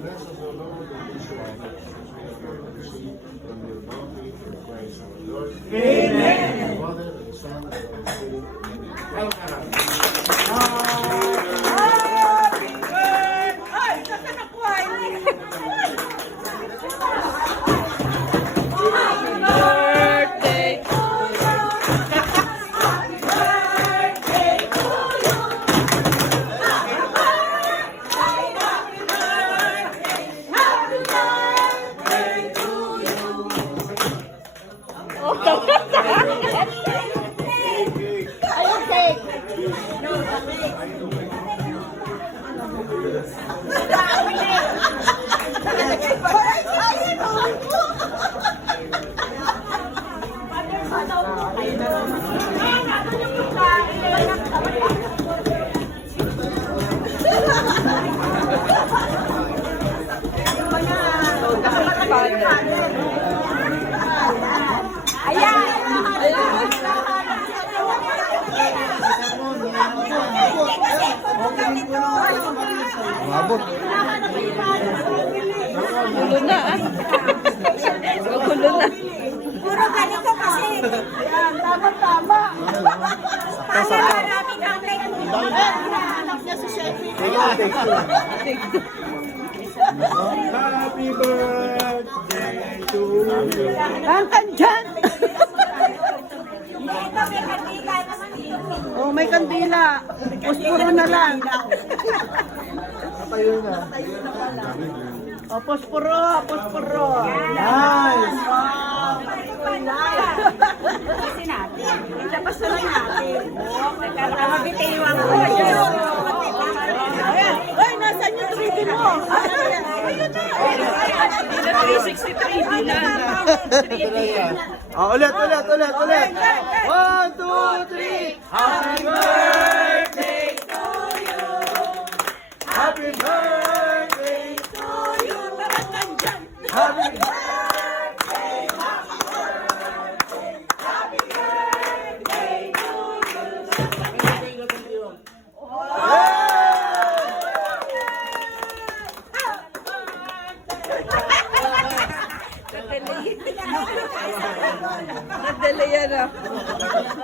Bless us, O Lord, and this wine that we receive from your bounty through Christ our Lord. Amen. The Father, and the Son, and the Holy Spirit. Welcome. Mabot. Gulo na ah. Gulo na. Puro ganito kasi. Yan, tama-tama. Marami kami. Anak niya si Shelby. Happy birthday to you. Kantan dyan. Ito may kandila naman dito. Oh, may kandila. Posporo na lang. Tayo na. Oh, posporo. Nice. Kasi natin. Ilabas na lang natin. Nagkakabitiwan ko. Ay, nasan yung 3D mo? Ayun na. 363 binana. Ah, ulit. 1, 2, 3. Happy birthday to you. Happy birthday to you. Happy birthday. Nagdala yan ah.